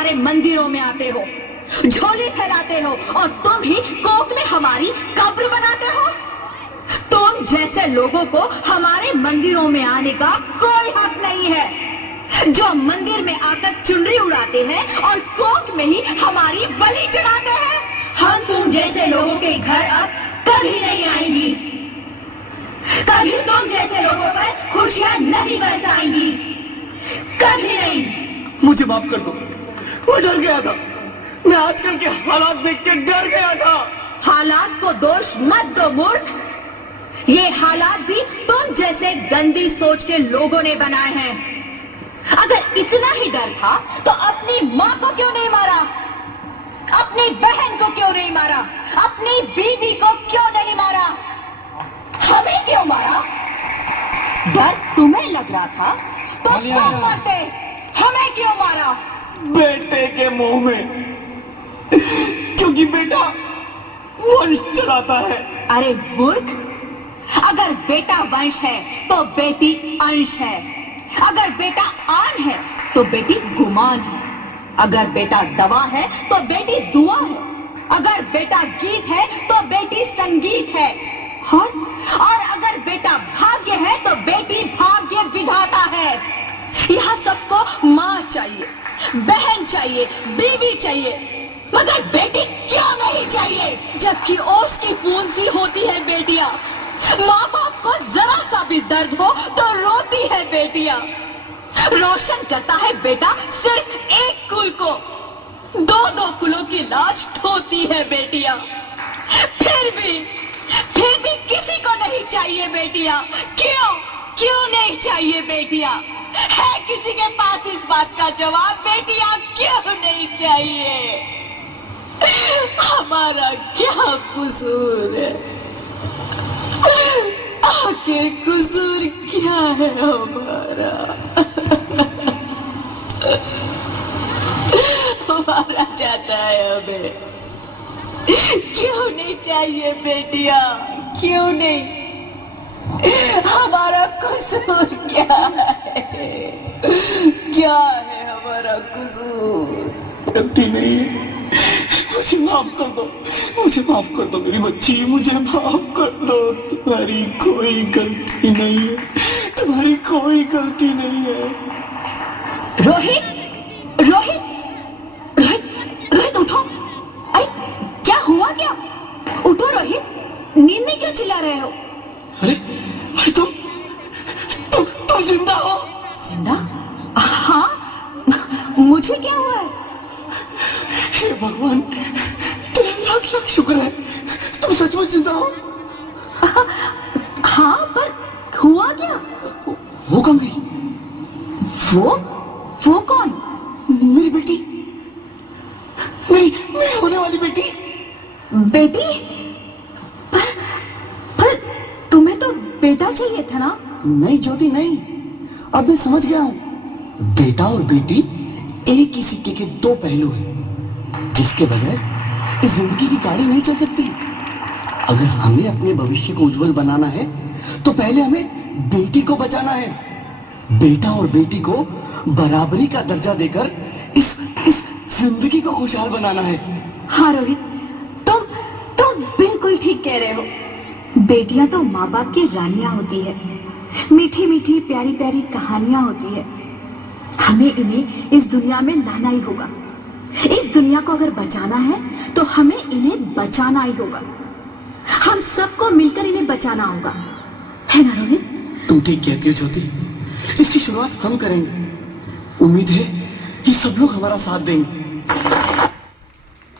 हमारे मंदिरों में आते हो, झोली फैलाते हो और तुम ही कोक में हमारी कब्र बनाते हो। तुम जैसे लोगों को हमारे मंदिरों में आने का कोई हक नहीं है, जो मंदिर में आकर चुनरी उड़ाते हैं और कोक में ही हमारी बलि चढ़ाते हैं। हम तुम जैसे लोगों के घर अब कभी नहीं आएंगी, कभी तुम जैसे लोगों पर खुशियां नहीं बरसाएंगी, कभी नहीं। मुझे माफ कर दो, मैं डर गया था। मैं आजकल के हालात देख के डर गया था। हालात को दोष मत दो मूर्ख, ये हालात भी तुम जैसे गंदी सोच के लोगों ने बनाए हैं। अगर इतना ही डर था तो अपनी माँ को क्यों नहीं मारा, अपनी बहन को क्यों नहीं मारा, अपनी बीवी को क्यों नहीं मारा, हमें क्यों मारा? डर तुम्हें लग रहा था तो तुम मरते, हमें क्यों मारा? बेटे के मुंह में, क्योंकि बेटा वंश चलाता है। अरे मूर्ख, अगर बेटा वंश है तो बेटी अंश है, अगर बेटा आन है तो बेटी गुमान है, अगर बेटा दवा है तो बेटी दुआ है, अगर बेटा गीत है तो बेटी संगीत है, और अगर बेटा भाग्य है तो बेटी भाग्य विधाता है। यहाँ सबको माँ चाहिए, बहन चाहिए, बीवी चाहिए, मगर बेटी क्यों नहीं चाहिए? जबकि ओस की बूंद सी होती है बेटियां, माँ बाप को जरा सा भी दर्द हो तो रोती है बेटियां। रोशन करता है बेटा सिर्फ एक कुल को, दो दो कुलों की लाज ढोती है बेटियां। फिर भी किसी को नहीं चाहिए बेटियां। क्यों नहीं चाहिए बेटियां? है किसी के पास इस बात का जवाब? बेटियां क्यों नहीं चाहिए? हमारा क्या कसूर है? आखिर कसूर क्या है हमारा? हमारा जाता है हमें। क्यों नहीं चाहिए बेटियां? क्यों नहीं? हमारा कसूर क्या है? क्या है हमारा कसूर? गलती नहीं है, मुझे माफ कर दो, मुझे माफ कर दो मेरी बच्ची, मुझे माफ कर दो। तुम्हारी कोई गलती नहीं है, तुम्हारी कोई गलती नहीं है। रोहित, रोहित, रोहित, रोहित उठो। अरे क्या हुआ क्या? उठो रोहित, नींद में क्यों चिल्ला रहे हो? अरे तुम जिंदा हो? जिंदा? हाँ, मुझे क्या हुआ है? हे भगवान, तेरा लाख लाख शुक्र है, तुम सचमुच जिंदा हो। हाँ, पर हुआ क्या? वो कहाँ गई? वो कौन? मेरी बेटी, मेरी होने वाली बेटी। बेटी? पर तुम्हें तो बेटा चाहिए था ना? नहीं ज्योति नहीं, अब मैं समझ गया हूँ। बेटा और बेटी एक ही सिक्के के दो पहलू हैं, जिसके बगैर इस जिंदगी की गाड़ी नहीं चल सकती। अगर हमें अपने भविष्य को उज्जवल बनाना है तो पहले हमें बेटी को बचाना है। बेटा और बेटी को बराबरी का दर्जा देकर इस जिंदगी को खुशहाल बनाना है। हाँ रोहित, तुम बिल्कुल ठीक कह रहे हो। बेटियां तो माँ बाप की रानियां होती है, मीठी मीठी प्यारी प्यारी कहानियां होती है। हमें इन्हें इस दुनिया में लाना ही होगा। इस दुनिया को अगर बचाना है तो हमें इन्हें बचाना ही होगा। हम सबको मिलकर इन्हें बचाना होगा, है ना रोहित? तुम ठीक कहती हो ज्योति, इसकी शुरुआत हम करेंगे। उम्मीद है ये सब लोग हमारा साथ देंगे।